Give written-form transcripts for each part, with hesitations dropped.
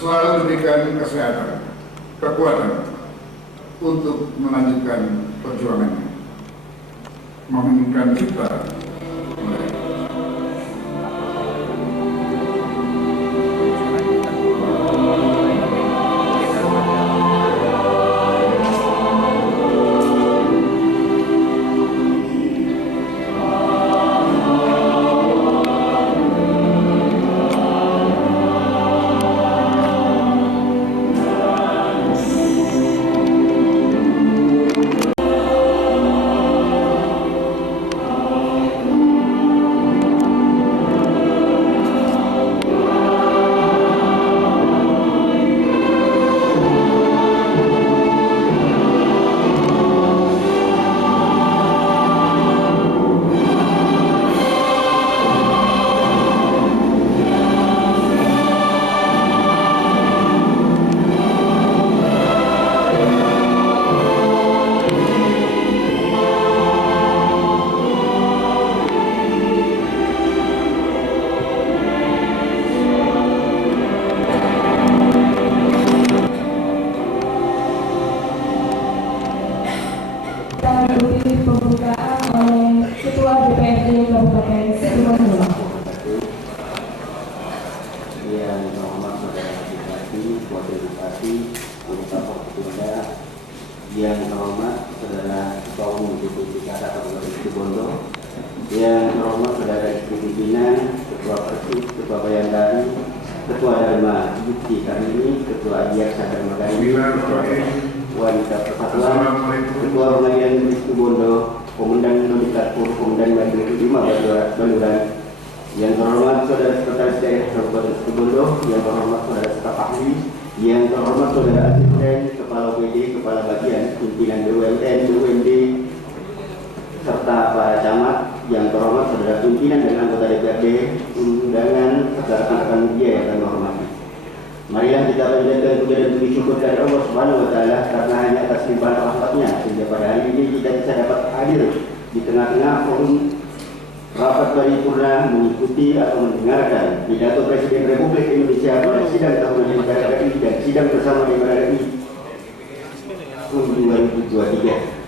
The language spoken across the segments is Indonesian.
selalu diberikan kesehatan, kekuatan untuk melanjutkan perjuangannya, memungkinkan kita pembukaan oleh Ketua DPRD Kabupaten Situbondo. Yang terhormat Saudara Bupati, Wakil Bupati, Anggota Forkopimda, yang terhormat Saudara Ketua Umum DPD Kabupaten Situbondo, yang terhormat Saudara Istri Pimpinan, Ketua Persib, Ketua Bayangkari, Ketua Dharma Bukti Karimi, Ketua Adiaksa Dharma Karimi, Wanita Persatuan, Ketua Pengadilan Negeri Situbondo, Komandan Nodikatur, Komandan Majelis 5 Baluran, yang terhormat Saudara Sekretaris Daerah Kabupaten Situbondo, yang terhormat Saudara staf ahli, yang terhormat Saudara Asisten, Kepala PD, Kepala Bagian, Pimpinan BUMN, BUMD, serta para camat, yang terhormat Saudara Pimpinan dan anggota DPRD, undangan serta rekan-rekan media yang kami hormati. Marilah kita panjatkan puja dan puji syukur dari Allah Subhanahu wa Ta'ala, karena hanya atas limpahan rahmat-Nya sehingga pada hari ini kita bisa dapat hadir di tengah-tengah forum rapat paripurna mengikuti atau mendengarkan pidato Presiden Republik Indonesia pada sidang tahunan DPR RI dan sidang bersama DPR RI tahun 2023.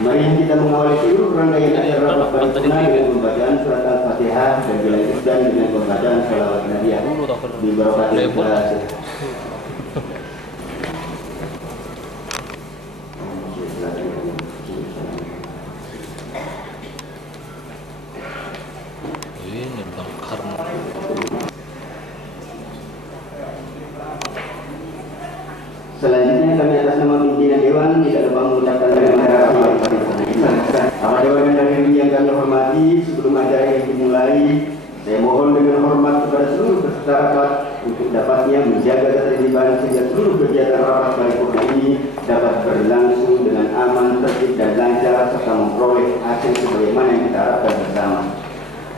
Mari kita mengawali seluruh rangkaian acara rapat paripurna dengan pembacaan surat Al-Fatihah dan dilanjutkan dengan pembacaan shalawat Nabiyah di barakatil Qur'an. Selanjutnya kami atas nama pimpinan Dewan tidak lupa mengucapkan terima kasih kepada Dewan dan hadirin yang kami hormati. Sebelum acara ini dimulai, saya mohon dengan hormat kepada seluruh peserta rapat untuk dapatnya menjaga ketertiban sehingga seluruh kegiatan rapat paripurna ini dapat berlangsung dengan aman, tertib dan lancar serta memperoleh hasil sebagaimana yang kita harapkan bersama.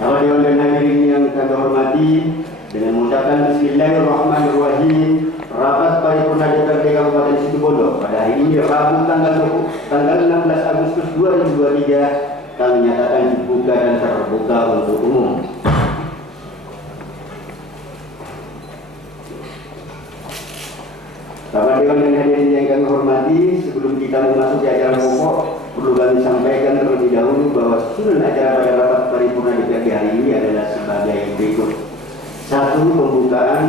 Para Dewan dan hadirin yang kami hormati, dengan mengucapkan Bismillahirrahmanirrahim, rapat paripurna DPRD Kabupaten Situbondo pada hari ini Rabu tanggal 16 Agustus 2023 kami nyatakan dibuka dan terbuka untuk umum. Bapak Dewan dan hadirin yang kami hormati, sebelum kita memasuki acara pokok, perlu kami sampaikan terlebih dahulu bahwa susunan acara pada rapat paripurna DPRD hari ini adalah sebagai berikut. 1. Pembukaan.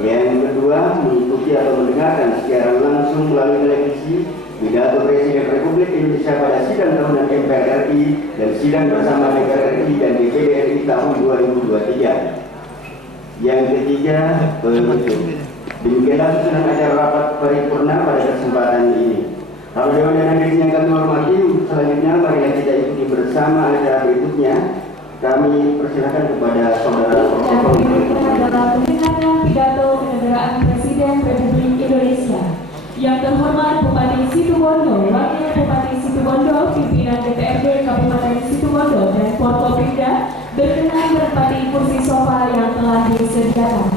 Yang kedua, mengikuti atau mendengarkan secara langsung melalui televisi pidato Presiden Republik Indonesia pada sidang tahunan MPR RI dan sidang bersama DPR RI dan DPD RI tahun 2023. Yang ketiga, penutup. Demikianlah susunan acara rapat paripurna pada kesempatan ini. Kalau Dewan dan hadirin yang kami hormati, selanjutnya marilah kita ikuti bersama acara berikutnya. Kami persilakan kepada saudara pidato kenegaraan Presiden Republik Indonesia. Yang terhormat Bupati Situbondo, Wakil Bupati Situbondo, Pimpinan DPRD Kabupaten Situbondo dan Forkopimda berkenan menempati kursi sofa yang telah disediakan.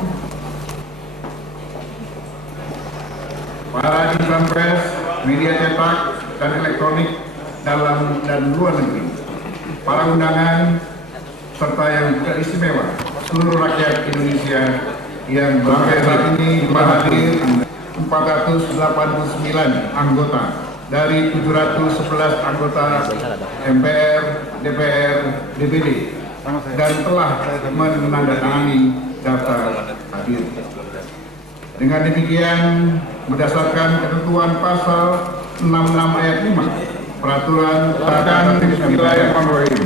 para insan pers, media cetak dan elektronik dalam dan luar negeri, para undangan serta yang teristimewa seluruh rakyat Indonesia yang saat ini hadir 489 anggota dari 711 anggota MPR, DPR, DPD dan telah menandatangani daftar hadir. Dengan demikian, berdasarkan ketentuan pasal 66 ayat 5 Peraturan tentang Bismillahirrahmanirrahim,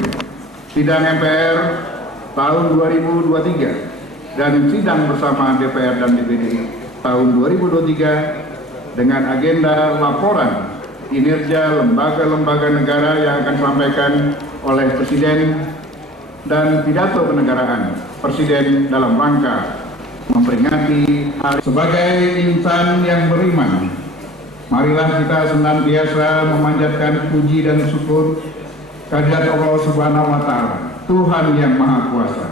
sidang MPR tahun 2023 dan sidang bersama DPR dan DPD tahun 2023 dengan agenda laporan kinerja lembaga-lembaga negara yang akan disampaikan oleh Presiden dan pidato kenegaraan Presiden dalam rangka memperingati hari sebagai insan yang beriman. Marilah kita senantiasa memanjatkan puji dan syukur kehadirat Allah Subhanahu wa Ta'ala, Tuhan yang Maha Kuasa.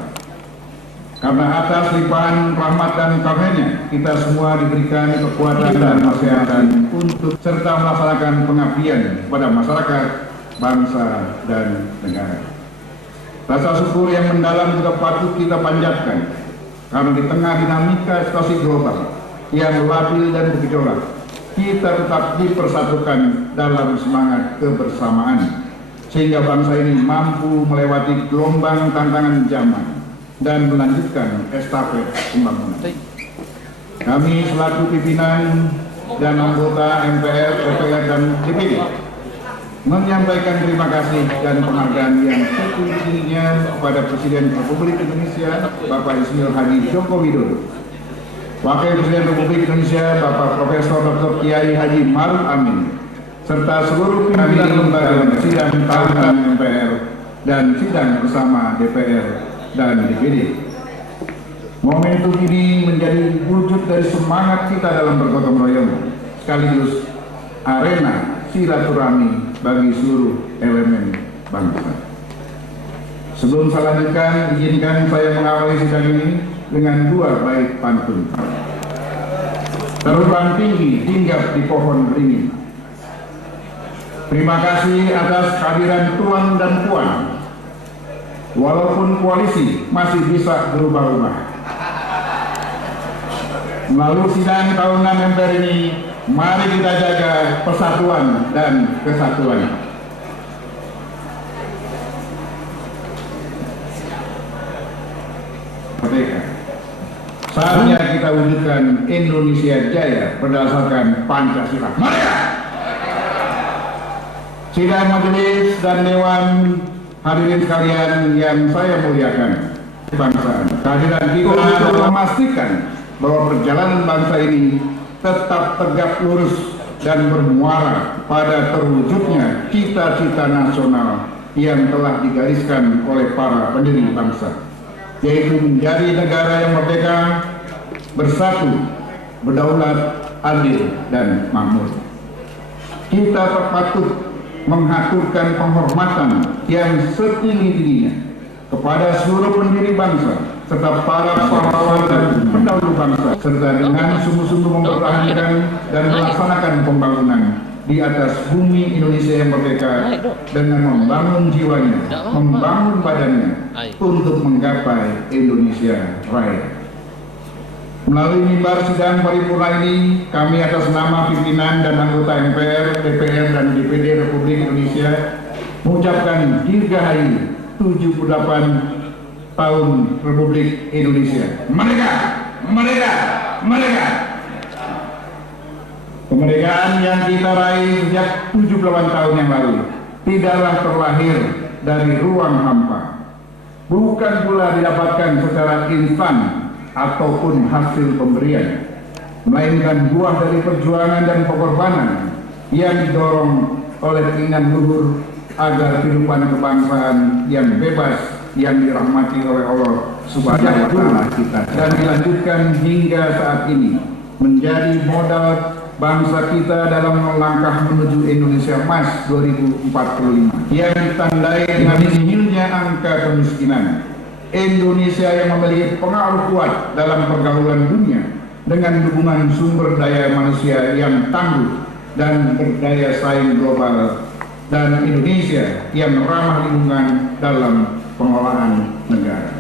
Karena atas limpahan rahmat dan karunia kita semua diberikan kekuatan dan kesehatan untuk serta melaksanakan pengabdian kepada masyarakat, bangsa, dan negara. Rasa syukur yang mendalam juga patut kita panjatkan karena di tengah dinamika situasi global yang labil dan bergejolak, kita tetap dipersatukan dalam semangat kebersamaan sehingga bangsa ini mampu melewati gelombang tantangan zaman dan melanjutkan estafet pembangunan. Kami selaku pimpinan dan anggota MPR, DPR, dan DPD menyampaikan terima kasih dan penghargaan yang setinggi-tingginya kepada Presiden Republik Indonesia Bapak Insinyur Haji Joko Widodo, Wakil Presiden Republik Indonesia Bapak Profesor Dr. Kiai Haji Maruf Amin, serta seluruh pimpinan lembaga sidang tahunan MPR dan sidang bersama DPR dan DPD. Momentum ini menjadi wujud dari semangat kita dalam bergotong royong, sekaligus arena silaturahmi bagi seluruh elemen bangsa. Sebelum saya lanjutkan, izinkan saya mengawali sidang ini dengan dua bait pantun. Terbang tinggi hinggap di pohon beringin. Terima kasih atas kehadiran tuan dan puan. Walaupun koalisi masih bisa berubah-ubah. Melalui sidang tahunan MPR ini, mari kita jaga persatuan dan kesatuan. Merdeka. Saatnya kita wujudkan Indonesia Jaya berdasarkan Pancasila. Merdeka! Sidang majelis dan dewan hadirin sekalian yang saya muliakan, bangsa, kehadiran kita untuk memastikan bahwa perjalanan bangsa ini tetap tegak lurus dan bermuara pada terwujudnya cita-cita nasional yang telah digariskan oleh para pendiri bangsa, yaitu menjadi negara yang merdeka, bersatu, berdaulat, adil, dan makmur. Kita terpatut mengaturkan penghormatan yang setinggi-tingginya kepada seluruh pendiri bangsa serta para pahlawan dan pendahulu bangsa, serta dengan sungguh-sungguh mempertahankan dan melaksanakan pembangunan di atas bumi Indonesia yang merdeka dengan membangun jiwanya, membangun badannya untuk menggapai Indonesia Raya. Melalui mimbar sidang paripurna ini, kami atas nama pimpinan dan anggota MPR, DPR, dan DPD Republik Indonesia mengucapkan dirgahayu 78 tahun Republik Indonesia. Merdeka! Merdeka! Merdeka! Kemerdekaan yang kita raih sejak 78 tahun yang lalu tidaklah terlahir dari ruang hampa, bukan pula didapatkan secara instan ataupun hasil pemberian, melainkan buah dari perjuangan dan pengorbanan yang didorong oleh keinginan luhur agar kehidupan kebangsaan yang bebas yang dirahmati oleh Allah Subhanahu wa Ta'ala kita dan dilanjutkan hingga saat ini menjadi modal bangsa kita dalam melangkah menuju Indonesia Emas 2045 yang ditandai dengan nihilnya angka kemiskinan. Indonesia yang memiliki pengaruh kuat dalam pergaulan dunia dengan dukungan sumber daya manusia yang tangguh dan berdaya saing global, dan Indonesia yang ramah lingkungan dalam pengelolaan negara.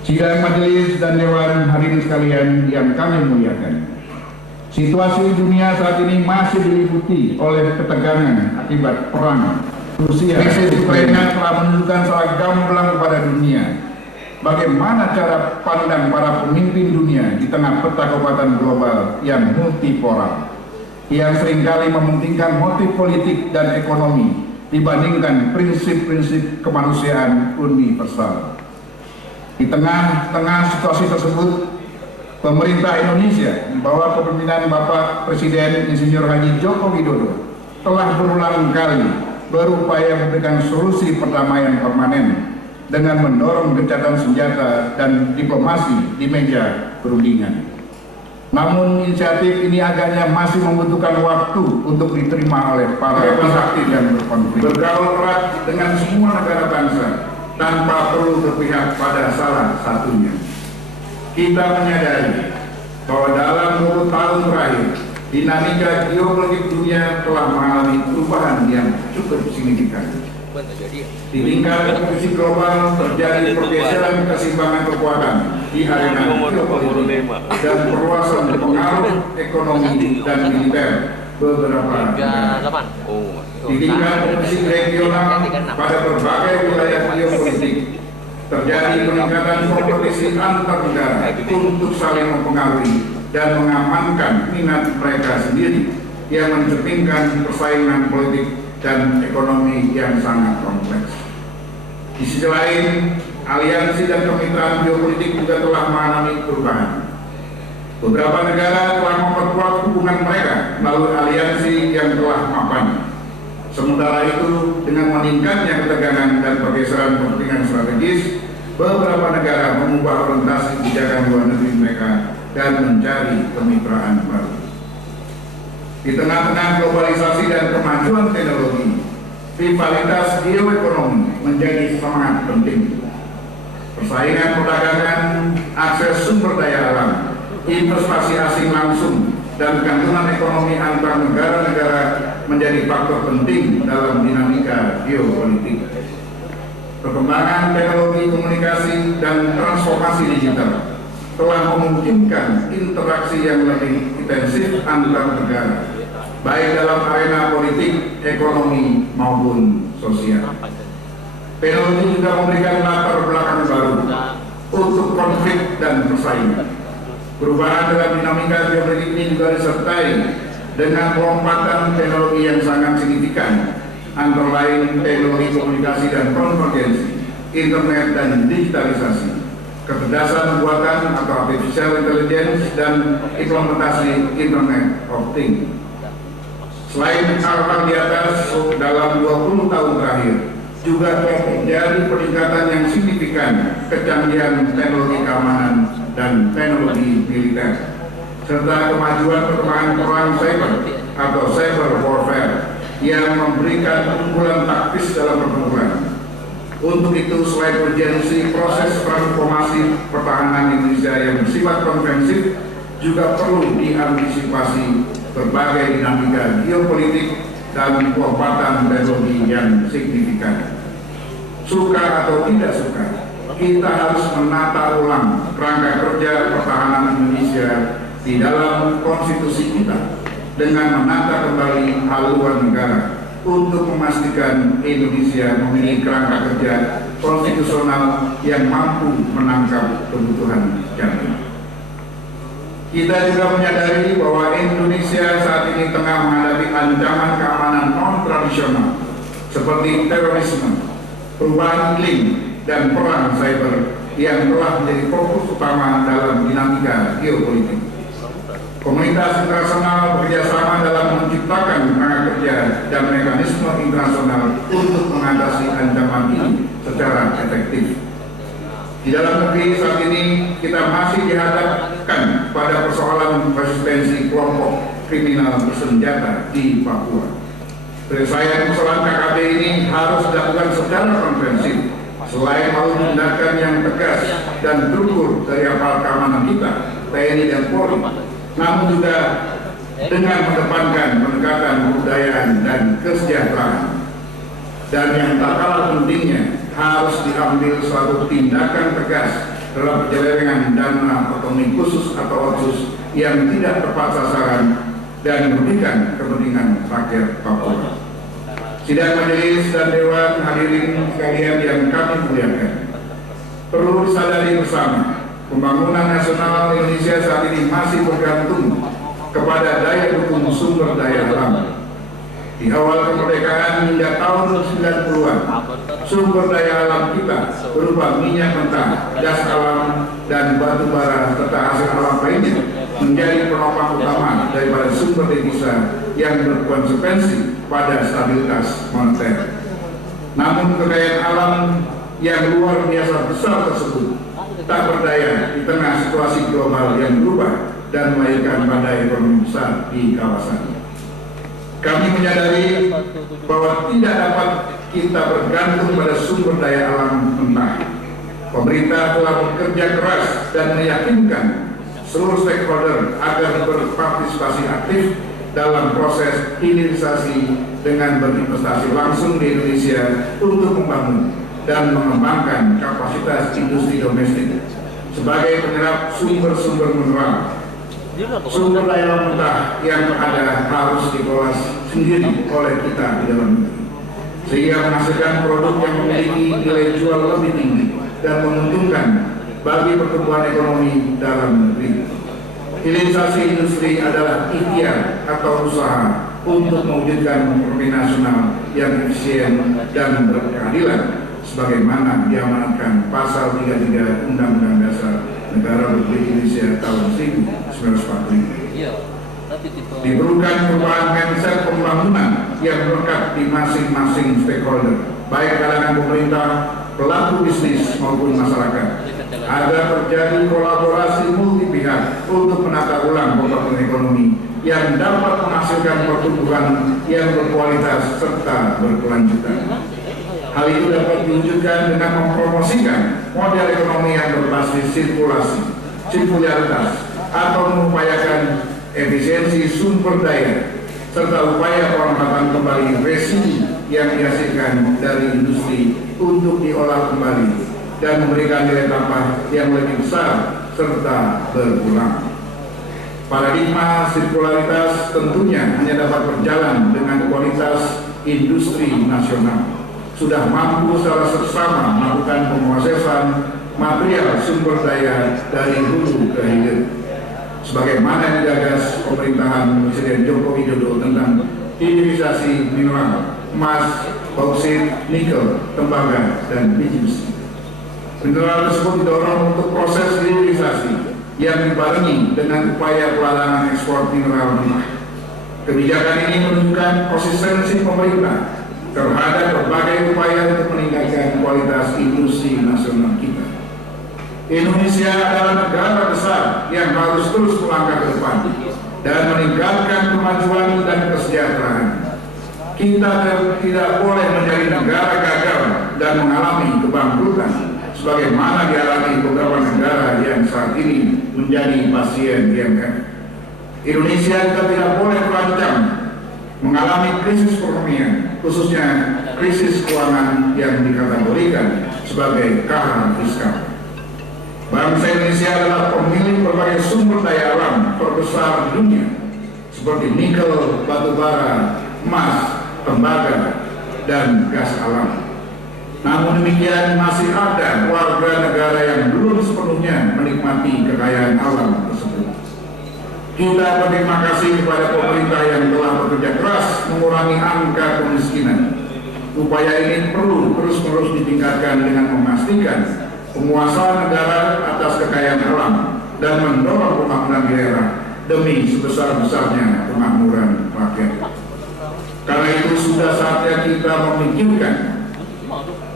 Sidang majelis dan dewan hadirin sekalian yang kami muliakan. Situasi dunia saat ini masih diliputi oleh ketegangan akibat perang Rusia. Krisis Ukraina telah menunjukkan secara gamblang kepada dunia bagaimana cara pandang para pemimpin dunia di tengah peta kekuatan global yang multipolar, yang seringkali mementingkan motif politik dan ekonomi dibandingkan prinsip-prinsip kemanusiaan universal. Di tengah-tengah situasi tersebut, pemerintah Indonesia di bawah kepemimpinan Bapak Presiden Insinyur Haji Joko Widodo telah berulang kali berupaya memberikan solusi perdamaian permanen dengan mendorong gencatan senjata dan diplomasi di meja perundingan. Namun inisiatif ini agaknya masih membutuhkan waktu untuk diterima oleh para pihak yang berkonflik. Bergaul erat dengan semua negara bangsa tanpa perlu berpihak pada salah satunya. Kita menyadari bahwa dalam 20 tahun terakhir, dinamika geopolitik dunia telah mengalami perubahan yang cukup signifikan. Di tingkat kompetisi global terjadi pergeseran keseimbangan kekuatan di arena geopolitik dan perluasan pengaruh ekonomi dan militer beberapa negara. Di tingkat kompetisi regional pada berbagai wilayah geopolitik terjadi peningkatan kompetisi antar negara untuk saling mempengaruhi dan mengamankan minat mereka sendiri yang mencerminkan persaingan politik dan ekonomi yang sangat kompleks. Di sisi lain, aliansi dan kemitraan geopolitik juga telah mengalami perubahan. Beberapa negara telah memperkuat hubungan mereka melalui aliansi yang telah mapan. Sementara itu, dengan meningkatnya ketegangan dan pergeseran kepentingan strategis, beberapa negara mengubah orientasi kebijakan luar negeri mereka dan mencari kemitraan baru. Di tengah-tengah globalisasi dan kemajuan teknologi, rivalitas geoekonomi menjadi sangat penting. Persaingan perdagangan, akses sumber daya alam, investasi asing langsung, dan gabungan ekonomi antar negara-negara menjadi faktor penting dalam dinamika geopolitik. Perkembangan teknologi komunikasi dan transformasi digital telah memungkinkan interaksi yang lebih intensif antar negara, baik dalam arena politik, ekonomi, maupun sosial. Teknologi juga memberikan latar belakang baru untuk konflik dan persaingan. Perubahan dalam dinamika geopolitik ini juga disertai dengan lompatan teknologi yang sangat signifikan, antara lain teknologi komunikasi dan konvergensi, internet dan digitalisasi, kecerdasan buatan atau artificial intelligence, dan implementasi Internet of Things. Selain hal-hal di atas, dalam 20 tahun terakhir juga telah terjadi peningkatan yang signifikan kecanggihan teknologi keamanan dan teknologi militer, serta kemajuan perkembangan perang cyber atau cyber warfare yang memberikan keunggulan taktis dalam pertempuran. Untuk itu, selain urgensi proses transformasi pertahanan Indonesia yang bersifat konvensif, juga perlu diantisipasi berbagai dinamika geopolitik dan lompatan teknologi yang signifikan. Suka atau tidak suka, kita harus menata ulang kerangka kerja pertahanan Indonesia di dalam konstitusi kita dengan menata kembali haluan negara untuk memastikan Indonesia memiliki kerangka kerja konstitusional yang mampu menangkap kebutuhan zaman. Kita juga menyadari bahwa Indonesia saat ini tengah menghadapi ancaman keamanan non-tradisional seperti terorisme, perubahan iklim, dan perang cyber yang telah menjadi fokus utama dalam dinamika geopolitik. Komunitas internasional bekerjasama dalam menciptakan tenaga kerja dan mekanisme internasional untuk mengatasi ancaman ini secara efektif. Di dalam negeri saat ini kita masih dihadapkan pada persoalan resistensi kelompok kriminal bersenjata di Papua. Penyelesaian persoalan KKB ini harus dilakukan secara komprehensif, selain melalui tindakan yang tegas dan terukur dari aparat keamanan kita, TNI dan Polri, namun juga dengan mengedepankan pendekatan kebudayaan dan kesejahteraan. Dan yang tak kalah pentingnya, harus diambil suatu tindakan tegas dalam penyelewengan dana otonomi khusus atau otsus yang tidak tepat sasaran dan merugikan kepentingan rakyat Papua. Sidang majelis dan dewan hadirin sekalian yang kami muliakan, perlu disadari bersama, pembangunan nasional Indonesia saat ini masih bergantung kepada daya dukung sumber daya alam. Di awal kemerdekaan hingga tahun 90-an, sumber daya alam kita berupa minyak mentah, gas alam, dan batu bara serta hasil alam lainnya menjadi penopang utama daripada sumber devisa yang berkonsekuensi pada stabilitas moneter. Namun kekayaan alam yang luar biasa besar tersebut tak berdaya di tengah situasi global yang berubah dan melahirkan badai ekonomi besar di kawasan. Kami menyadari bahwa tidak dapat kita bergantung pada sumber daya alam mentah. Pemerintah telah bekerja keras dan meyakinkan seluruh stakeholder agar berpartisipasi aktif dalam proses hilirisasi dengan berinvestasi langsung di Indonesia untuk membangun dan mengembangkan kapasitas industri domestik sebagai penyerap sumber-sumber mineral. Sumber daya alam mentah yang ada harus dikelola sendiri oleh kita di dalam negeri, sehingga menghasilkan produk yang memiliki nilai jual lebih tinggi dan menguntungkan bagi pertumbuhan ekonomi dalam negeri. Hilirisasi industri adalah ikhtiar atau usaha untuk mewujudkan ekonomi nasional yang efisien dan berkeadilan, sebagaimana diamanatkan Pasal 33 Undang-Undang Dasar Negara Republik Indonesia tahun 1945. Diperlukan perubahan mindset pembangunan yang melekat di masing-masing stakeholder, baik kalangan pemerintah, pelaku bisnis maupun masyarakat, agar terjadi kolaborasi multi pihak untuk menata ulang pembangunan ekonomi yang dapat menghasilkan pertumbuhan yang berkualitas serta berkelanjutan. Hal itu dapat diwujudkan dengan mempromosikan model ekonomi yang berbasis sirkularitas, atau mengupayakan efisiensi sumber daya, serta upaya penempatan kembali residu yang dihasilkan dari industri untuk diolah kembali dan memberikan nilai tambah yang lebih besar serta berulang. Paradigma sirkularitas tentunya hanya dapat berjalan dengan kualitas industri nasional sudah mampu secara seksama melakukan pemrosesan material sumber daya dari hulu ke hilir, sebagaimana digagas pemerintahan Presiden Joko Widodo tentang hilirisasi mineral, emas, bauksit, nikel, tembaga, dan biji besi. Mineral tersebut didorong untuk proses hilirisasi yang dibarengi dengan upaya pelarangan ekspor mineral mentah. Kebijakan ini menunjukkan konsistensi pemerintah terhadap berbagai upaya untuk meningkatkan kualitas industri nasional kita. Indonesia adalah negara besar yang harus terus melangkah ke depan dan meningkatkan kemajuan dan kesejahteraan. Kita tidak boleh menjadi negara gagal dan mengalami kebangkrutan sebagaimana dialami beberapa negara yang saat ini menjadi pasien IMF. Indonesia juga tidak boleh terancam mengalami krisis perekonomian, khususnya krisis keuangan yang dikategorikan sebagai kahar fiskal. Bangsa Indonesia adalah pemilik berbagai sumber daya alam terbesar di dunia, seperti nikel, batu bara, emas, tembaga, dan gas alam. Namun demikian masih ada warga negara yang belum sepenuhnya menikmati kekayaan alam tersebut. Kita berterima kasih kepada pemerintah yang telah bekerja keras mengurangi angka kemiskinan. Upaya ini perlu terus-menerus ditingkatkan dengan memastikan penguasaan negara atas kekayaan alam dan mendorong pembangunan daerah demi sebesar-besarnya kemakmuran rakyat. Karena itu sudah saatnya kita memikirkan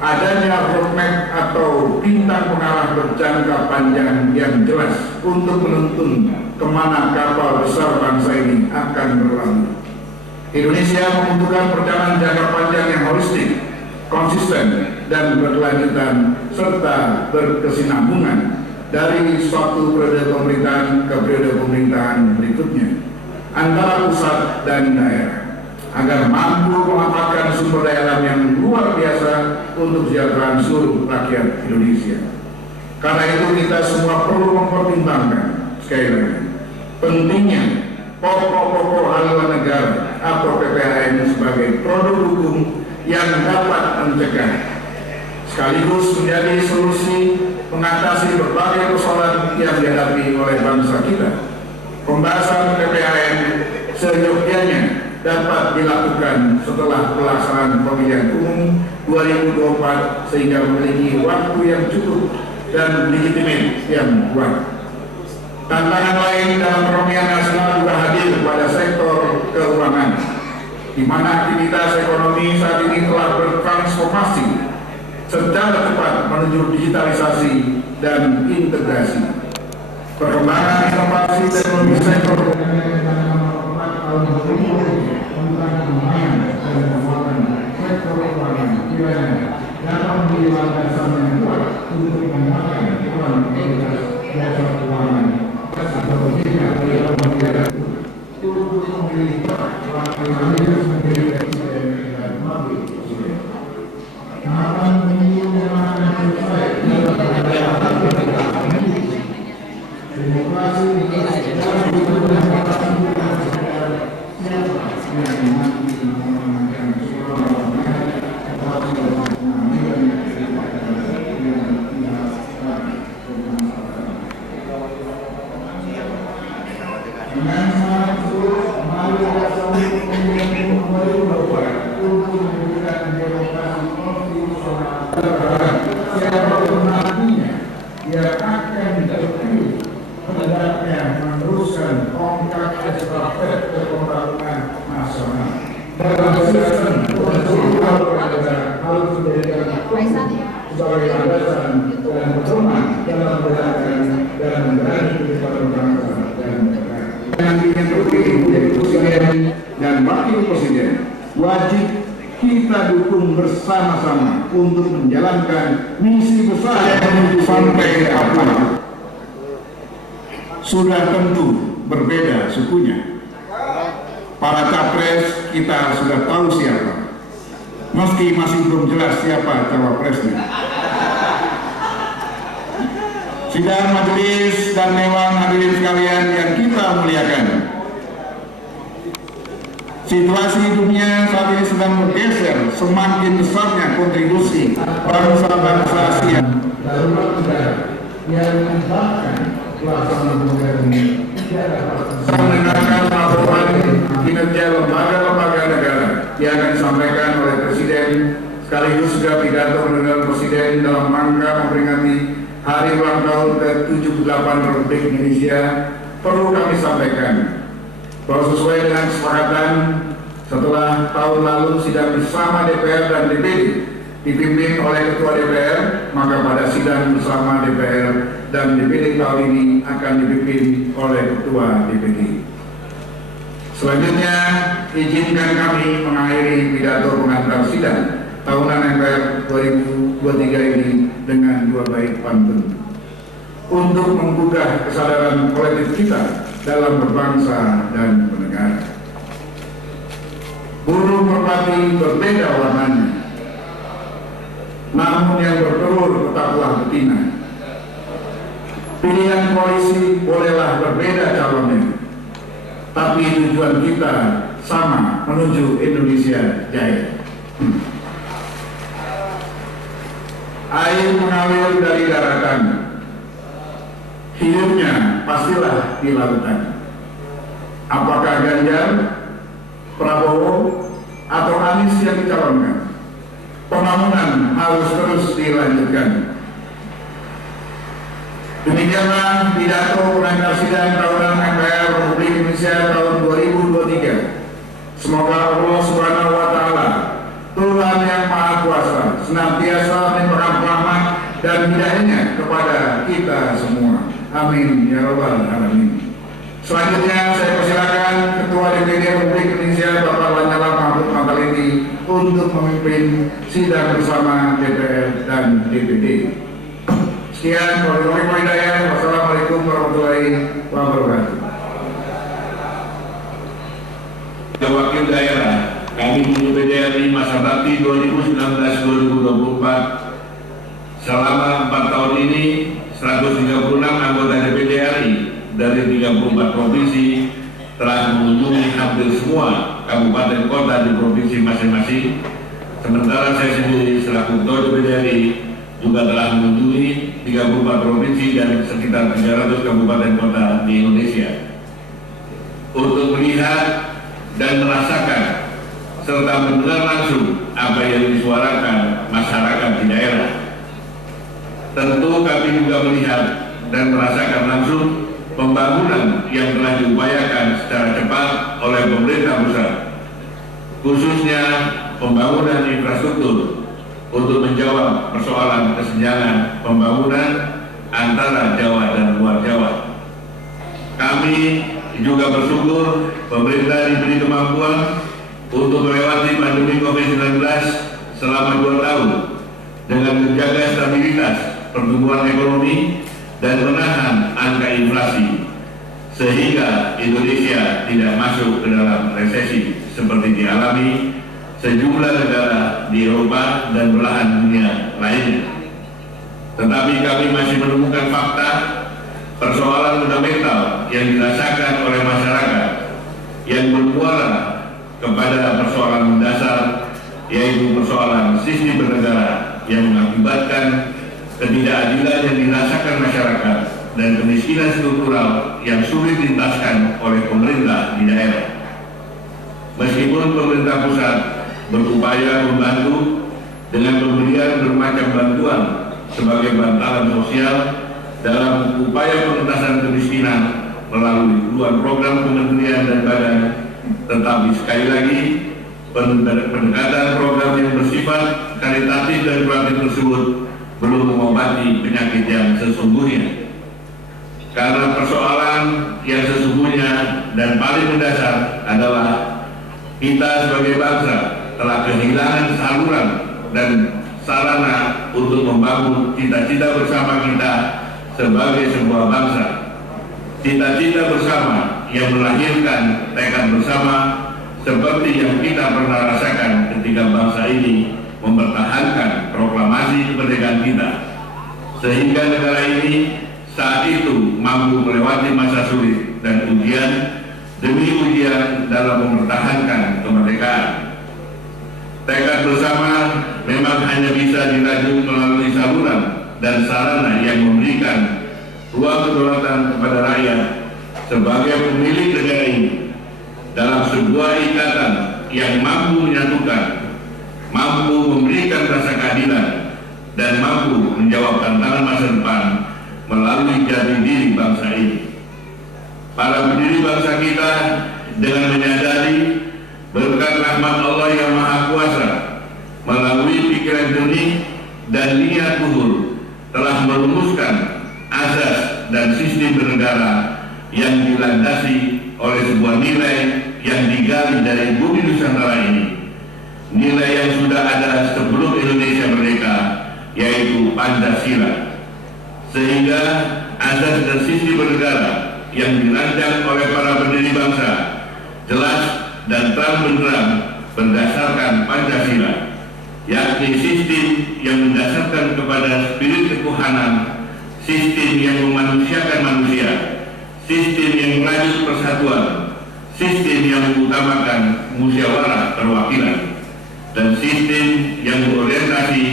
adanya roadmap atau bintang pengarah berjangka panjang yang jelas untuk menuntun kemana kapal besar bangsa ini akan berlalu. Indonesia membutuhkan perjalanan jangka panjang yang holistik, konsisten, dan berkelanjutan serta berkesinambungan dari suatu periode pemerintahan ke periode pemerintahan berikutnya antara pusat dan daerah, agar mampu memanfaatkan sumber daya alam yang luar biasa untuk kesejahteraan seluruh rakyat Indonesia. Karena itu kita semua perlu mempertimbangkan sekali lagi pentingnya pokok-pokok haluan negara atau PPAN sebagai produk hukum yang dapat mencegah sekaligus menjadi solusi mengatasi berbagai persoalan yang dihadapi oleh bangsa kita. Pembahasan PPAN seyogyanya dapat dilakukan setelah pelaksanaan pemilihan umum 2024 sehingga memiliki waktu yang cukup dan legitimate yang kuat. Tantangan lain dalam perekonomian nasional juga hadir pada sektor keuangan, di mana aktivitas ekonomi saat ini telah bertransformasi secara cepat menuju digitalisasi dan integrasi. Perkembangan inovasi teknologi sektor dapat menjadi landasan yang kuat untuk menguatkan jasa keuangan atau berbeda dalam menjaga untuk memilih menjadi presiden dan wakil presiden. Akan menyuarakan selesai demokrasi yang akan terpilih hendaknya meneruskan tongkat estafet kepemimpinan nasional dalam sistem konstitusional negara harus menjadikan sebagai landasan dan pedoman dalam menjalankan dan menjalani kehidupan bangsa dan negara. Yang ingin terpilih menjadi presiden dan wakil presiden wajib kita dukung bersama-sama untuk menjalankan misi besar yang sampai kapan. Sudah tentu berbeda sukunya. Para capres kita sudah tahu siapa, meski masih belum jelas siapa cawapresnya. Sidang majelis dan dewan hadirin sekalian yang kita muliakan, situasi dunia saat ini sedang bergeser, semakin besarnya kontribusi bangsa-bangsa Asia darurat negara yang menyebabkan pelaksanaan modern ini mendengarkan laporan kinerja lembaga-lembaga negara yang akan disampaikan oleh Presiden sekaligus juga pidato mendengar Presiden dalam rangka memperingati Hari Ulang Tahun ke-78 Republik Indonesia. Perlu kami sampaikan bahwa sesuai dengan kesepakatan setelah tahun lalu sidang bersama DPR dan DPD dipimpin oleh Ketua DPR, maka pada sidang bersama DPR dan DPD tahun ini akan dipimpin oleh Ketua DPD. Selanjutnya, izinkan kami mengakhiri pidato pengantar sidang tahunan MPR 2023 ini dengan dua bait pantun untuk menggugah kesadaran kolektif kita dalam berbangsa dan bernegara. Burung merpati berbeda warnanya, namun yang bertelur tetaplah betina. Pilihan koalisi bolehlah berbeda calonnya, tapi tujuan kita sama, menuju Indonesia Jaya. Air mengalir dari daratan, hidupnya pastilah di lautan. Apakah Ganjar, Prabowo, atau Anies yang dicalonkan, pembangunan harus terus dilanjutkan. Demikianlah pidato pengantar sidang tahunan MPR Republik Indonesia tahun 2023. Semoga Allah Subhanahu wa Ta'ala, Tuhan yang Maha Kuasa, senantiasa memberikan rahmat dan hidayahnya kepada kita semua. Amin ya rabbal alamin. Selanjutnya saya persilakan Ketua DPD Republik Indonesia Bapak Lanyala Mahmud Mataliti untuk memimpin sidang bersama DPR dan DPD. Sekian, wabillahi hidayah. Wassalamualaikum warahmatullahi wabarakatuh. Wakil daerah kami di PDRI masa bakti 2019-2024 selama 4 tahun ini 136 anggota DPD RI dari 34 provinsi telah mengunjungi hampir semua kabupaten kota di provinsi masing-masing. Sementara saya sendiri selaku Ketua DPD RI juga telah mengunjungi 34 provinsi dan sekitar 300 kabupaten kota di Indonesia untuk melihat dan merasakan serta mendengar langsung apa yang disuarakan masyarakat di daerah. Tentu kami juga melihat dan merasakan langsung pembangunan yang telah diupayakan secara cepat oleh pemerintah pusat, khususnya pembangunan infrastruktur untuk menjawab persoalan kesenjangan pembangunan antara Jawa dan luar Jawa. Kami juga bersyukur pemerintah diberi kemampuan untuk melewati pandemi COVID-19 selama 2 tahun dengan menjaga stabilitas pertumbuhan ekonomi dan menahan angka inflasi sehingga Indonesia tidak masuk ke dalam resesi seperti dialami sejumlah negara di Eropa dan belahan dunia lainnya. Tetapi kami masih menemukan fakta persoalan fundamental yang dirasakan oleh masyarakat yang bermuara kepada persoalan mendasar, yaitu persoalan sistem bernegara yang mengakibatkan ketidakadilan yang dirasakan masyarakat dan kemiskinan struktural yang sulit dituntaskan oleh pemerintah di daerah. Meskipun pemerintah pusat berupaya membantu dengan pemberian bermacam bantuan sebagai bantalan sosial dalam upaya pengentasan kemiskinan melalui puluhan program kementerian dan badan, tetapi sekali lagi pendekatan program yang bersifat karitatif dan kuratif tersebut belum mengobati penyakit yang sesungguhnya. Karena persoalan yang sesungguhnya dan paling mendasar adalah kita sebagai bangsa telah kehilangan saluran dan sarana untuk membangun cita-cita bersama kita sebagai sebuah bangsa. Cita-cita bersama yang melahirkan tekad bersama seperti yang kita pernah rasakan ketika bangsa ini mempertahankan proklamasi kemerdekaan kita, sehingga negara ini saat itu mampu melewati masa sulit dan ujian demi ujian dalam mempertahankan kemerdekaan. Tekad bersama memang hanya bisa dirajut melalui saluran dan sarana yang memberikan ruang kedaulatan kepada rakyat sebagai pemilik negara ini dalam sebuah ikatan yang mampu menyatukan, mampu memberikan rasa keadilan, dan mampu menjawab tantangan masa depan melalui jati diri bangsa ini. Para pendiri bangsa kita dengan menyadari berkat rahmat Allah yang Maha Kuasa melalui pikiran jernih dan niat luhur telah merumuskan asas dan sistem bernegara yang dilandasi oleh sebuah nilai yang digali dari bumi Nusantara ini, nilai yang sudah ada sebelum Indonesia merdeka, yaitu Pancasila. Sehingga asas dan sistem bernegara yang dirancang oleh para pendiri bangsa jelas dan terang benderang berdasarkan Pancasila, yakni sistem yang mendasarkan kepada spirit ketuhanan, sistem yang memanusiakan manusia, sistem yang merajut persatuan, sistem yang mengutamakan musyawarah perwakilan, dan sistem yang berorientasi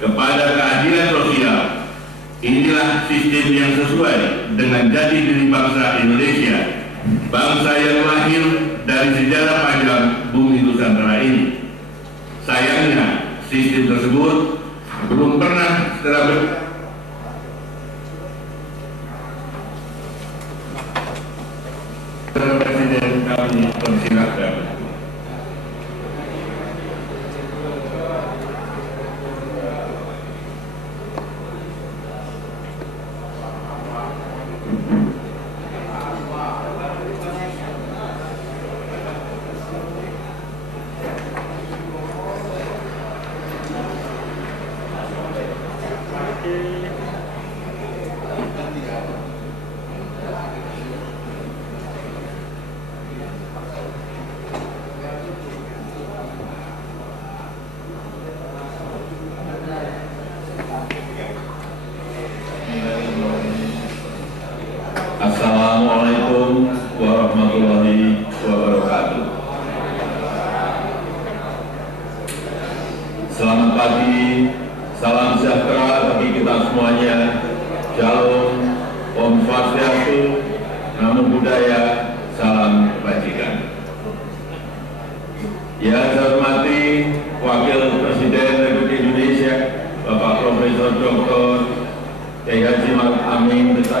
kepada keadilan sosial. Inilah sistem yang sesuai dengan jati diri bangsa Indonesia, bangsa yang lahir dari sejarah panjang bumi Nusantara ini. Sayangnya, sistem tersebut belum pernah secara Presiden kami persilakan.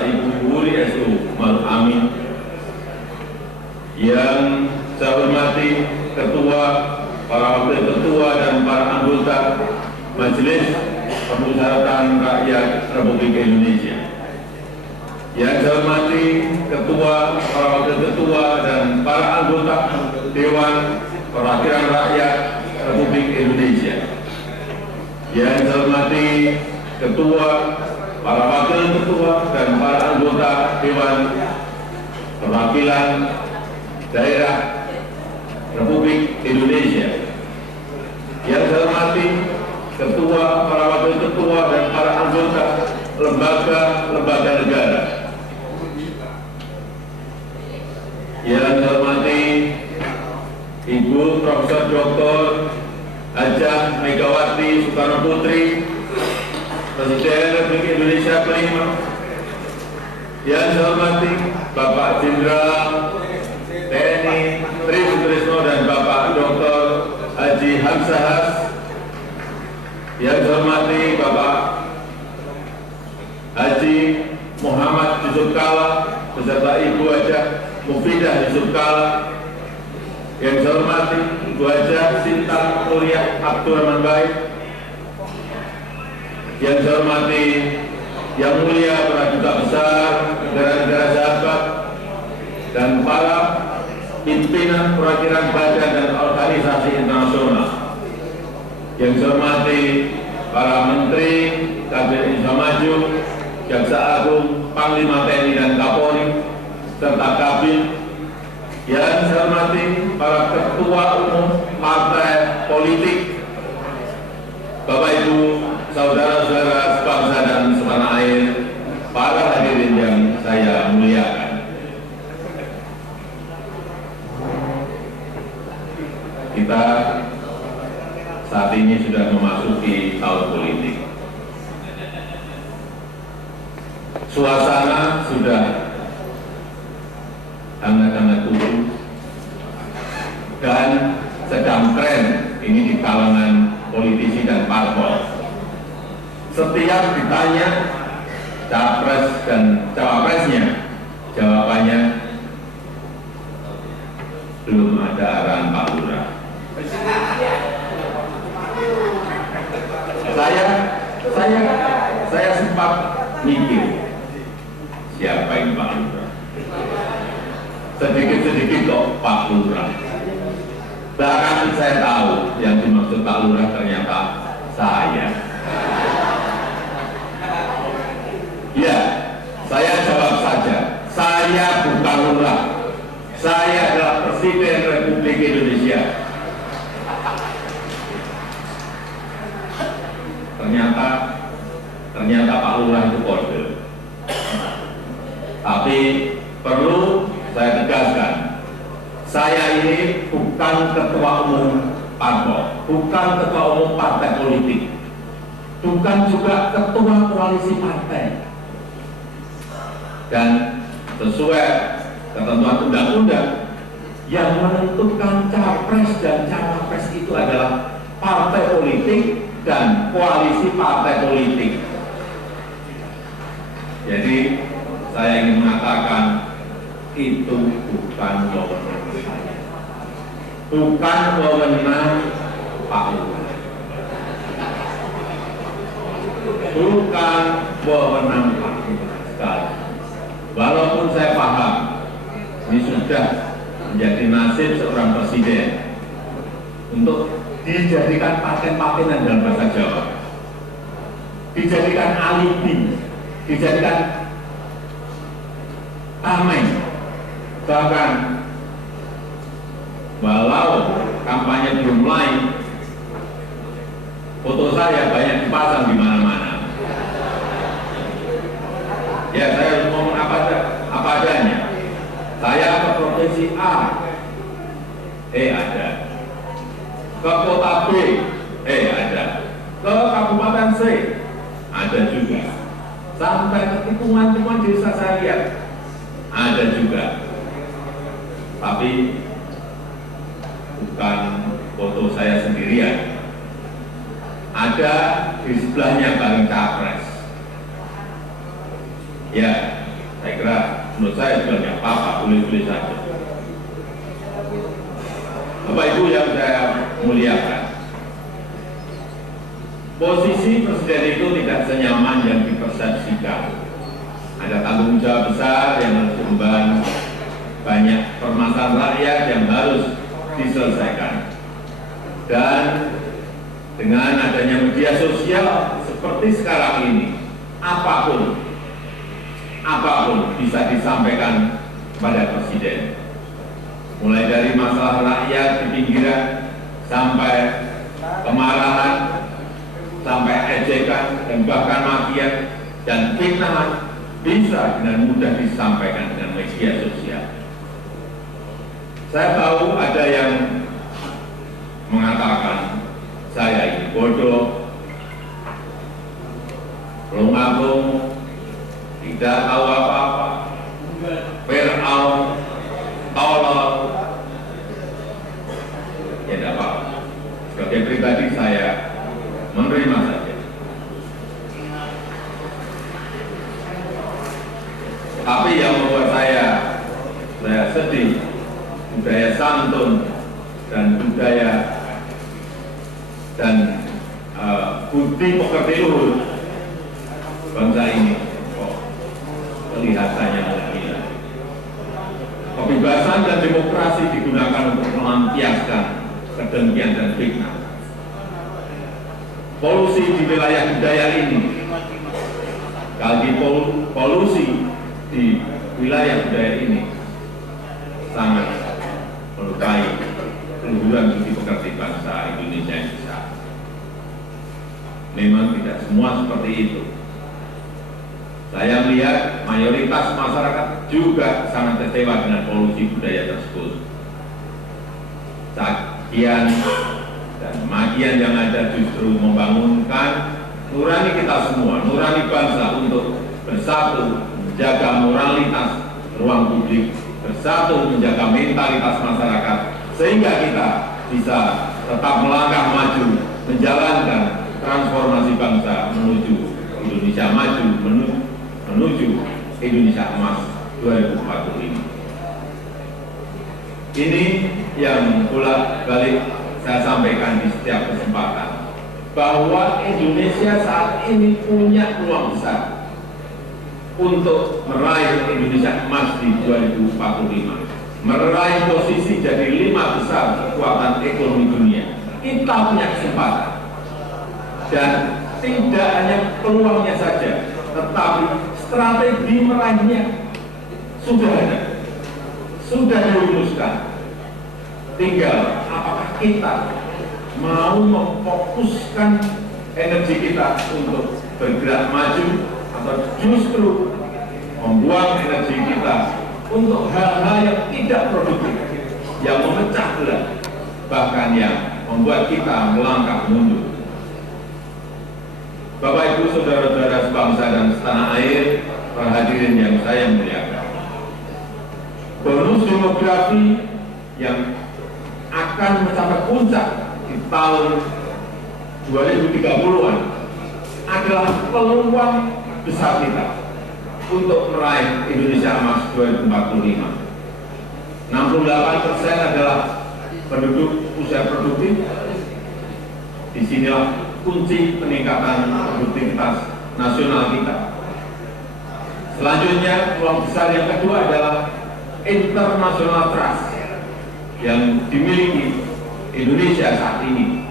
Ibu Wuri S.U. Maruf Amin, yang saya hormati Ketua, para Wakil Ketua, dan para anggota Majelis Permusyawaratan Rakyat Republik Indonesia. Yang saya hormati Ketua, para Wakil Ketua, dan para anggota Dewan Perwakilan Rakyat Republik Indonesia. Yang saya hormati Ketua, para Wakil Ketua, dan para anggota Dewan Perwakilan Daerah Republik Indonesia. Yang saya hormati Ketua, para Wakil Ketua, dan para anggota lembaga-lembaga negara. Yang saya hormati Ibu Profesor Dr. Hajah Megawati Soekarno Putri, Presiden Republik Indonesia kelima. Yang saya hormati Bapak Jenderal TNI Tri Sutrisno dan Bapak Dr. Haji Hamzahas. Yang saya hormati Bapak Haji Muhammad Yusuf Kala beserta Ibu Hajah Mufidah Yusuf Kala. Yang saya hormati Ibu Hajah Sinta Nuria Abdurrahman Baik. Yang saya hormati Yang Mulia para Duta Besar negara-negara sahabat dan para pimpinan perwakilan badan dan organisasi internasional. Yang saya hormati para Menteri Kabinet Indonesia Maju, Jaksa Agung, Panglima TNI dan Kapolri, serta Kabin. Yang saya hormati para Ketua Umum Partai Politik, Bapak Ibu, saudara-saudara sebangsa dan setanah air, para hadirin yang saya muliakan. Kita saat ini sudah memasuki tahun politik. Suasana sudah hangat-hangat turun dan sedang tren ini di kalangan politisi dan parpol. Setiap ditanya capres dan cawapresnya, jawabannya belum ada arahan Pak Lurah. Saya sempat mikir siapa yang Pak Lurah. Sedikit-sedikit kok Pak Lurah. Bahkan saya tahu yang dimaksud Pak Lurah ternyata saya. Ya, saya jawab saja. Saya bukan lurah. Saya adalah Presiden Republik Indonesia. Ternyata Pak Lurah itu kode. Tapi perlu saya tegaskan, saya ini bukan ketua umum parpol, bukan ketua umum partai politik, bukan juga ketua koalisi partai. Dan sesuai ketentuan undang-undang, yang menentukan capres dan cawapres itu adalah partai politik dan koalisi partai politik. Jadi saya ingin mengatakan itu bukan wewenang saya, bukan wewenang Pak Lurah, bukan wewenang Pak Lurah sekali. Walaupun saya paham ini sudah menjadi nasib seorang presiden untuk dijadikan paten-patenan dalam bahasa Jawa, dijadikan alibi, dijadikan tameng, bahkan walau kampanye belum mulai, foto saya banyak dipasang di mana-mana. Ya, saya ngomong apa adanya. Saya ke provinsi A, ada. Ke kota B, ada. Ke kabupaten C, ada juga. Sampai ke tikungan-tikungan desa saya lihat, ada juga. Tapi bukan foto saya sendirian. Ada di sebelahnya bareng capres. Ya, menurut saya juga nggak apa-apa, boleh-boleh saja. Bapak Ibu yang saya muliakan, posisi presiden itu tidak senyaman yang dipersepsikan. Ada tanggung jawab besar yang harus diemban, banyak permasalahan rakyat yang harus diselesaikan. Dan dengan adanya media sosial seperti sekarang ini, apapun bisa disampaikan pada presiden. Mulai dari masalah rakyat di pinggiran, sampai kemarahan, sampai ejekan, dan bahkan makian dan fitnah bisa dengan mudah disampaikan dengan media sosial. Saya tahu ada yang mengatakan saya ini bodoh, lunga-lungu, tidak tahu apa-apa, Fir'aun, tolol. Ya tidak apa-apa. Sebagai pribadi saya menerima saja. Tapi yang membuat saya sedih, budaya santun dan budaya dan budi pekerti luhur bangsa ini kok kelihatannya gila. Kebebasan dan demokrasi digunakan untuk melampiaskan kedengkian dan fitnah. Polusi di wilayah budaya ini, kali polusi di wilayah budaya ini sangat melukai keluhuran budi pekerti bangsa Indonesia yang besar. Memang tidak semua seperti itu. Saya melihat mayoritas masyarakat juga sangat kecewa dengan polusi budaya tersebut. Cacian dan makian yang ada justru membangunkan nurani kita semua, nurani bangsa untuk bersatu, menjaga moralitas ruang publik, bersatu menjaga mentalitas masyarakat, sehingga kita bisa tetap melangkah maju, menjalankan transformasi bangsa menuju Indonesia maju, menuju Indonesia emas 2045. Ini yang bolak-balik saya sampaikan di setiap kesempatan, bahwa Indonesia saat ini punya peluang besar untuk meraih Indonesia emas di 2045, meraih posisi jadi 5 besar kekuatan ekonomi dunia. Kita punya kesempatan, dan tidak hanya peluangnya saja, tetapi strategi meraihnya sudah ada, sudah dirumuskan. Tinggal apakah kita mau memfokuskan energi kita untuk bergerak maju, atau justru membuang energi kita untuk hal-hal yang tidak produktif, yang memecah belah, bahkan yang membuat kita melangkah mundur. Bapak Ibu saudara-saudara sebangsa dan setanah air, para hadirin yang saya muliakan, bonus demografi yang akan mencapai puncak di tahun 2030-an adalah peluang besar kita untuk meraih Indonesia emas 2045. 68% adalah penduduk usia produktif. Disinilah kunci peningkatan produktivitas nasional kita. Selanjutnya, peluang besar yang kedua adalah international trust yang dimiliki Indonesia saat ini,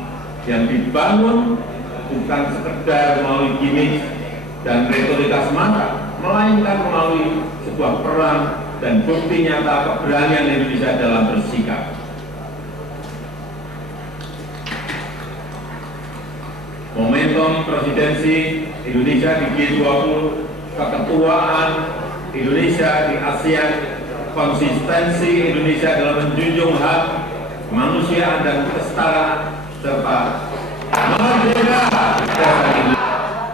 yang dibangun bukan sekedar melalui gimmick dan retorika semata, melainkan melalui sebuah peran dan bukti nyata keberanian Indonesia dalam bersikap. Momentum presidensi Indonesia di G20, keketuaan Indonesia di ASEAN, konsistensi Indonesia dalam menjunjung hak kemanusiaan dan kesetaraan, serta merdeka.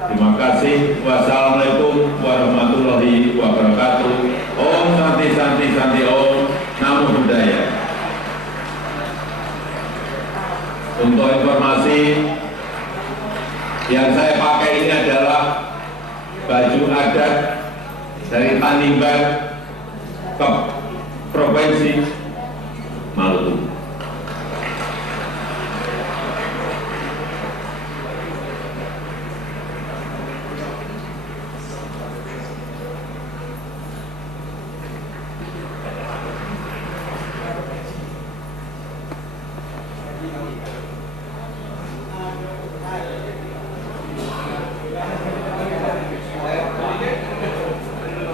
Terima kasih. Wassalamualaikum warahmatullahi wabarakatuh. Om Santi Santi Santi Om. Namo Buddhaya. Untuk informasi, yang saya pakai ini adalah baju adat dari Tanimbar, Provinsi Maluku.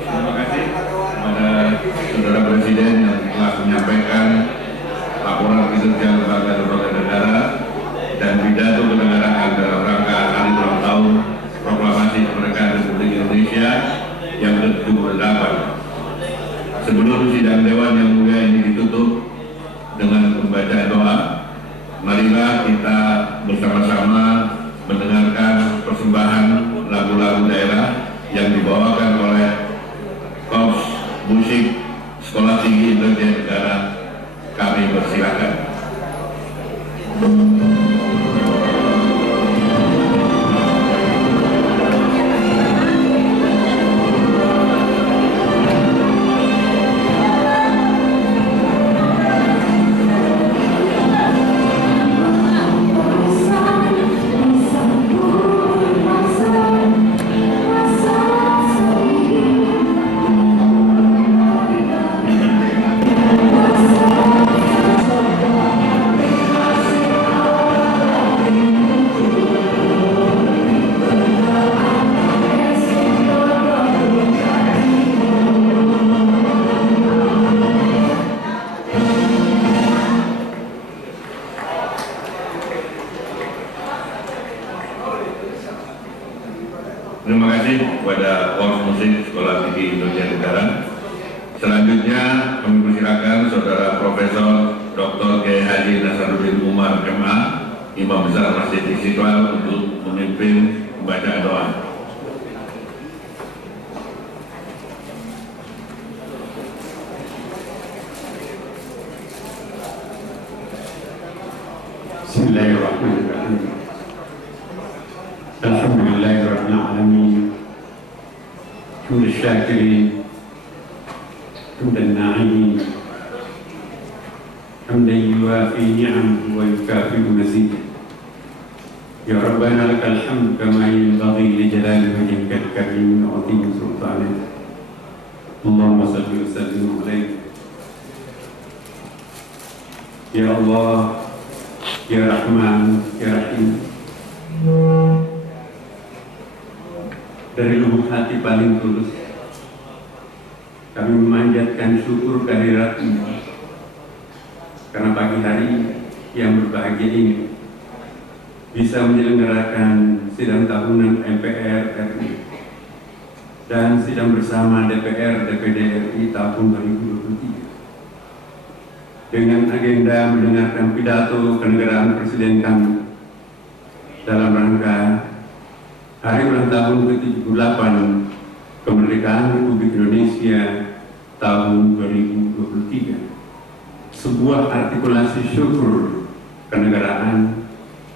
Terima kasih kepada Saudara Presiden yang telah menyampaikan laporan kinerja lembaga negara dan pidato kenegaraan dalam rangka hari ulang tahun Proklamasi Kemerdekaan Republik Indonesia yang ke-78. Sebelum sidang Dewan yang mulia ini ditutup dengan pembacaan doa, marilah kita bersama-sama mendengarkan persembahan lagu-lagu daerah yang dibawakan oleh Korps Musik Sekolah Tinggi Intelijen Negara. Kami persilakan. Terima kasih kepada Korps Musik Sekolah Tinggi Intelijen Negara. Selanjutnya kami persilakan Saudara Profesor Dr. Kiai Haji Nasaruddin Umar MA, Imam Besar Masjid Istiqlal, untuk memimpin pembacaan doa. Bismillahirrahmanirrahim. Alhamdulillahirabbil alamin. Hamdan syakirin, hamdan na'imin, hamdan yuwafi ni'amahu wa yukafi'u mazidah. Ya Rabbana lakal hamd kama yanbaghi li jalali wajhikal karim wa 'azimi sultanik. Allahumma shalli wa sallim alaihi. Ya Allah, Ya Rahman, Ya Rahim. Dari lubuk hati paling tulus kami memanjatkan syukur kehadirat-Mu karena pagi hari yang berbahagia ini bisa menyelenggarakan sidang tahunan MPR RI dan sidang bersama DPR DPD RI tahun 2023 dengan agenda mendengarkan pidato kenegaraan Presiden kami dalam rangka Hari ulang tahun ke-78 Kemerdekaan Republik Indonesia tahun 2023. Sebuah artikulasi syukur kenegaraan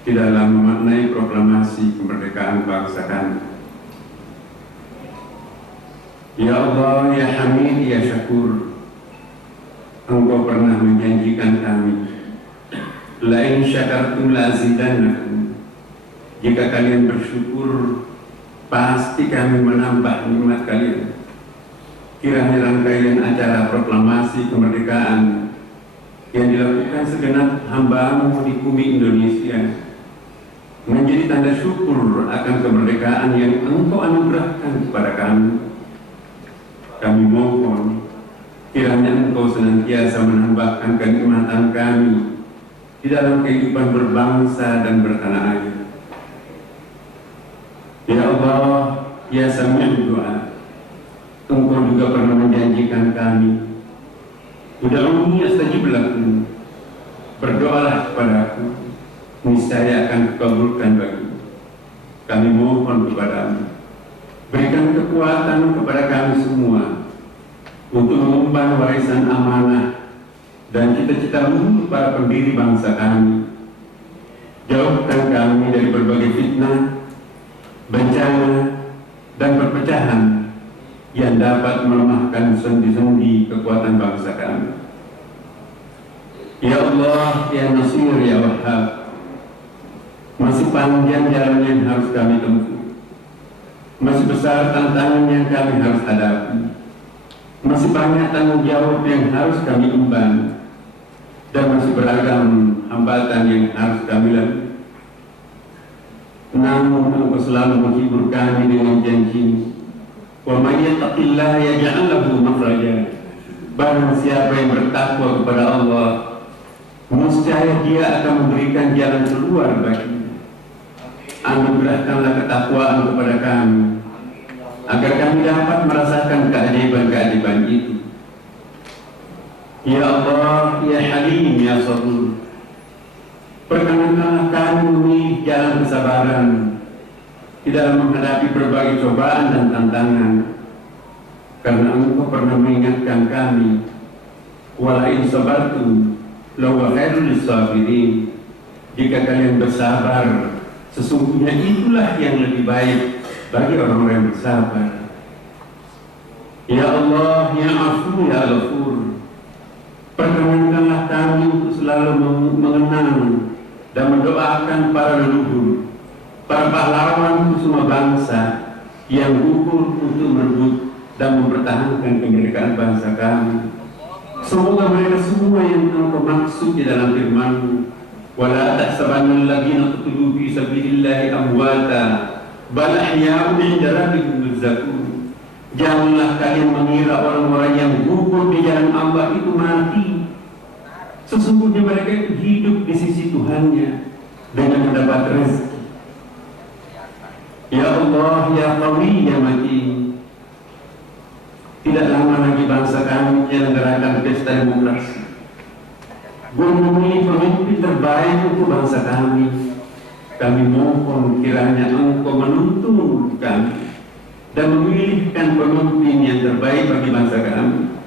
di dalam memaknai proklamasi kemerdekaan bangsa kami. Ya Allah, Ya Hamid, Ya Syakur, Engkau pernah menjanjikan kami, lain syakartum la azidannakum. Jika kalian bersyukur, pasti kami menambah nikmat kalian. Kiranya rangkaian acara proklamasi kemerdekaan yang dilakukan segenap hamba-Mu di bumi Indonesia menjadi tanda syukur akan kemerdekaan yang Engkau anugerahkan kepada kami. Kami mohon, kiranya Engkau senantiasa menambahkan kenikmatan kami di dalam kehidupan berbangsa dan bertanah air. Ya Allah, Ya Sami'ud Du'a, Engkau juga pernah menjanjikan kami, Ud'uni astajib lakum, berdoalah kepadaku, niscaya akan kukabulkan bagimu. Kami mohon kepada-Mu, berikan kekuatan kepada kami semua untuk mengemban warisan amanah dan cita-cita-Mu para pendiri bangsa kami. Jauhkan kami dari berbagai fitnah, bencana, dan perpecahan, yang dapat melemahkan sendi-sendi kekuatan bangsa kami. Ya Allah, Ya Nasir, Ya Wahhab, masih panjang jalan yang harus kami tempuh, masih besar tantangan yang kami harus hadapi, masih banyak tanggung jawab yang harus kami emban, dan masih beragam hambatan yang harus kami lalui. Namun Engkau selalu menghibur kami dengan janji, wa may yattaqillaha yaj'al lahu makhraja. Barang siapa yang bertakwa kepada Allah, niscaya Dia akan memberikan jalan keluar baginya. Anugerahkanlah ketakwaan kepada kami, agar kami dapat merasakan keajaiban-keajaiban itu. Ya Allah, Ya Halim, Ya Sabur, perkenankanlah kami memilih jalan kesabaran di dalam menghadapi berbagai cobaan dan tantangan, karena Engkau pernah mengingatkan kami, wala in sabartum lawa khairul lisabirin. Jika kalian bersabar, sesungguhnya itulah yang lebih baik bagi orang-orang yang bersabar. Ya Allah, Ya Afu, Ya Ghafur, perkenankanlah kami untuk selalu mengenang dan mendoakan para leluhur, para pahlawan semua bangsa yang gugur untuk merebut dan mempertahankan kemerdekaan bangsa kami. Semoga mereka semua yang Engkau maksud di dalam firman-Mu, wala tahsabanna alladziina qutilu fi sabilillahi amwata bal ahya'un 'inda rabbihim yurzaqun. Janganlah kalian mengira orang-orang yang gugur di jalan Allah itu mati. Sesungguhnya mereka itu hidup di sisi Tuhannya dengan mendapat rezeki. Ya Allah, Ya Qawi, Ya Matin, tidak lama lagi bangsa kami menyelenggarakan pesta demokrasi. Memilih pemimpin terbaik untuk bangsa kami. Kami mohon kiranya Engkau menuntun kami dan memilihkan pemimpin yang terbaik bagi bangsa kami,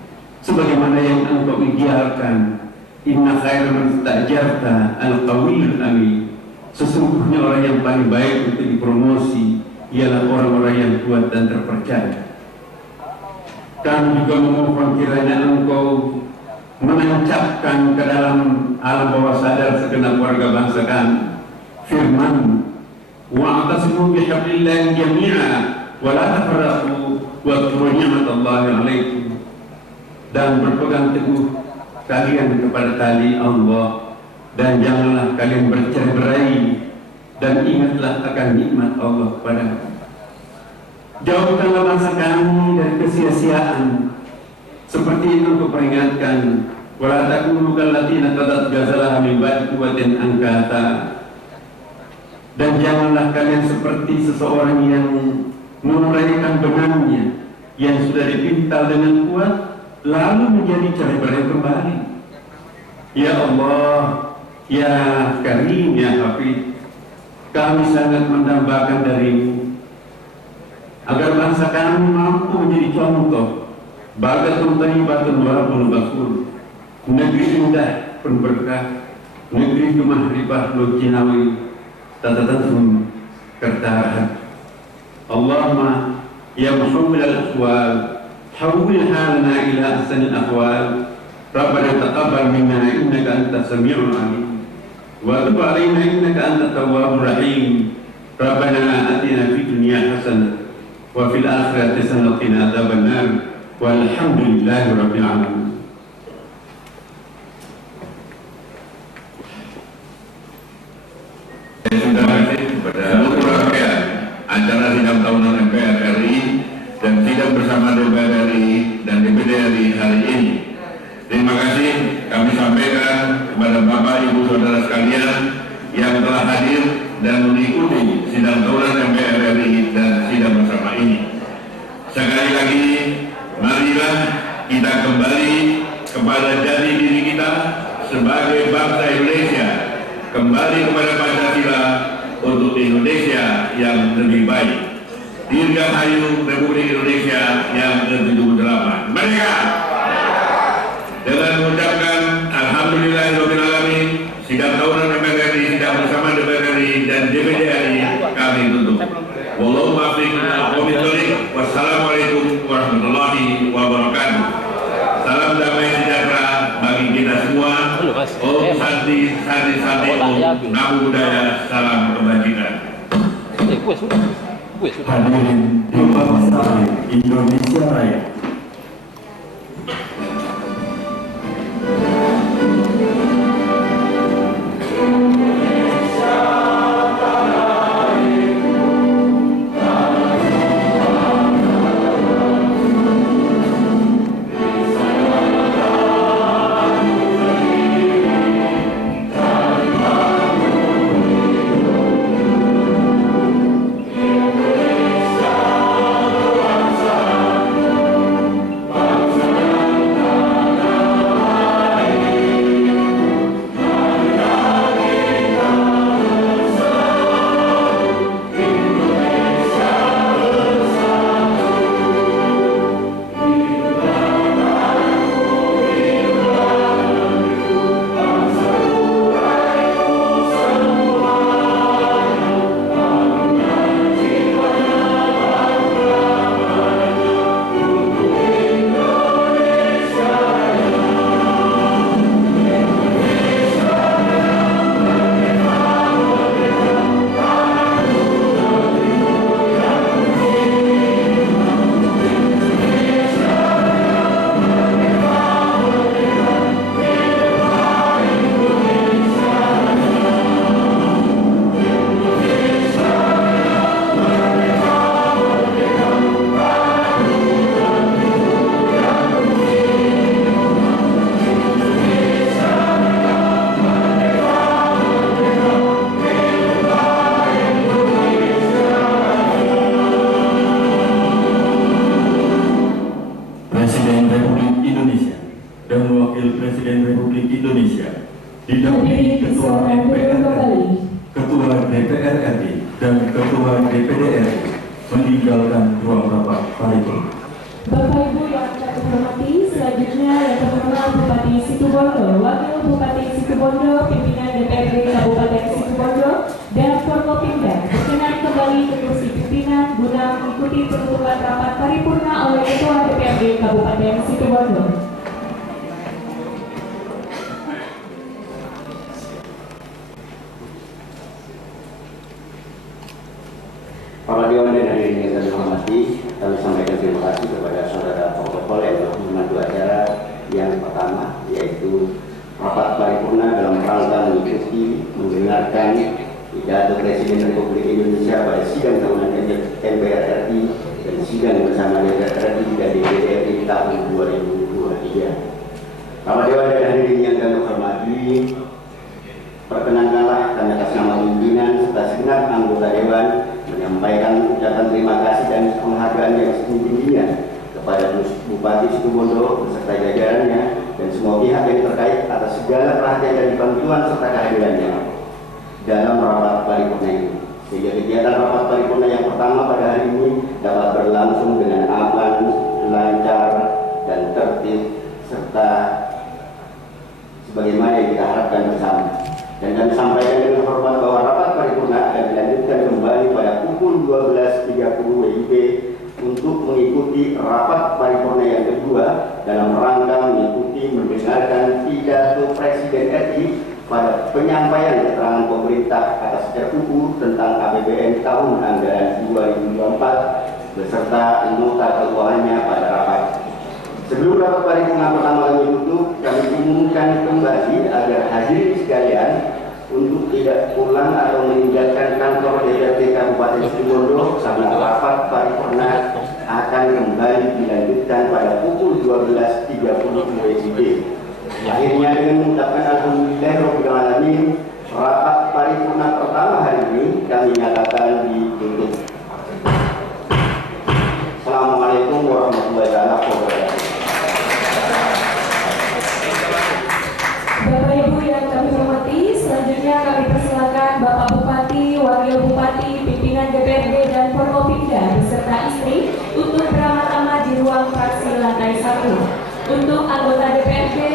sebagaimana yang Engkau idealkan. Inna khairan man ista'jarta al-qawiyul amin. Sesungguhnya orang yang paling baik untuk dipromosi ialah orang-orang yang kuat dan terpercaya. Kami juga memohon kiranya Engkau menancapkan ke dalam alam bawah sadar segenap warga bangsa kami firman, wa'tasimu bihablillahi jami'a wa la tafarraqu wadhkuru ni'matallahi 'alaikum, dan berpegang teguh kalian kepada tali Allah dan janganlah kalian bercerai-berai, dan ingatlah akan nikmat Allah kepadamu. Jauhkanlah bangsa kami dari kesia-siaan, seperti itu Engkau peringatkan, wala takunu kalladziina qadat ghazalaha min ba'di quwwatin ankatha, dan janganlah kalian seperti seseorang yang menguraikan benangnya yang sudah dipintal dengan kuat lalu menjadi cerai-berai kembali. Ya Allah, Ya Karim, Ya Hafid, kami sangat mendambakan darimu agar bangsa kami mampu menjadi contoh bagatun thayyibatun wa rabbun ghafur, negeri indah penuh berkah, negeri kemahribah lujinawi tatatatun kertarahat. Allahumma ya muhammil al-ahwal hawwil halana ila ahsanil ahwal, Rabbana taqabbal minna innaka antas samiul alim wa tub alaina innaka antat tawwabur rahim. Rabbana atina fid dunya hasanah wa fil akhirati hasanah wa qina adzabannar walhamdulillahi rabbil alamin. Terima kasih kepada seluruh rangkaian acara sidang tahunan MPR RI dan sidang bersama DPR RI dan DPD RI hari ini. Terima kasih kami sampaikan kepada Bapak Ibu Saudara sekalian yang telah hadir dan mengikuti sidang tahunan MPR RI dan sidang bersama ini. Sekali lagi, marilah kita kembali kepada jati diri kita sebagai bangsa Indonesia, kembali kepada Pancasila untuk Indonesia yang lebih baik. Dirgahayu Republik Indonesia yang ke-78. Merdeka! Dengan mengucapkan Alhamdulillahirrahmanirrahim, sidang tahunan DPR RI, sidang bersama DPR RI dan DPD RI kami tutup. Wassalamualaikum warahmatullahi wabarakatuh. Om Santi Om Namo Buddhaya, salam kebajikan. Hadirin di bangsa Indonesia Raya. Presiden Republik Indonesia dan Wakil Presiden Republik Indonesia didampingi Ketua MPR RI, Ketua DPR RI, dan Ketua DPD RI meninggalkan ruang rapat paripurna. Bapak Ibu yang kami hormati, selanjutnya yang terhormat Bupati Situbondo, Wakil Bupati Situbondo, pimpinan DPRD Kabupaten Situbondo, dan Forkopimda berkenan kembali ke kursi pimpinan guna mengikuti penutupan rapat paripurna oleh Ketua DPRD Kabupaten Situbondo. Para Dewan dan hadirin yang kami hormati, kami sampaikan terima kasih kepada saudara protokol yang telah memandu acara yang pertama, yaitu rapat paripurna dalam rangka mengikuti mendengarkan pidato Presiden Republik Indonesia pada sidang tahunan MPR RI dan sidang bersama DPR RI dan DPD RI tahun 2023. Para Dewan dan hadirin yang kami hormati, perkenankanlah kami atas nama pimpinan serta segenap anggota Dewan menyampaikan ucapan terima kasih dan penghargaan yang setinggi-tingginya kepada Bupati Situbondo beserta jajarannya dan semua pihak yang terkait atas segala perhatian dan bantuan serta kehadirannya dalam rapat paripurna ini, sehingga kegiatan rapat paripurna yang pertama pada hari ini dapat berlangsung dengan aman, lancar, dan tertib serta sebagaimana yang kita harapkan bersama. Dan kami sampaikan dengan hormat bahwa rapat paripurna akan dilanjutkan kembali pada pukul 12.30 WIB untuk mengikuti rapat paripurna yang kedua dalam rangka mengikuti mendengarkan pidato Presiden RI pada penyampaian keterangan pemerintah atas RUU tentang APBN tahun anggaran 2024 beserta nota keuangannya pada rapat. Sebelum rapat paripurna pertama kami tutup, kami umumkan kembali agar hadirin sekalian untuk tidak pulang atau meninggalkan kantor DPRD Kabupaten Situbondo karena rapat paripurna akan kembali dilanjutkan pada pukul 12.30 WIB. Akhirnya dengan mengucapkan alhamdulillahirobbilalamin, rapat paripurna pertama hari ini kami nyatakan ditutup. Assalamualaikum warahmatullahi wabarakatuh. Bapak Ibu yang kami hormati, selanjutnya kami persilakan Bapak Bupati, Wakil Bupati, pimpinan DPRD dan Forkopimda beserta istri untuk beramah-tamah di ruang fraksi lantai 1. Untuk anggota DPRD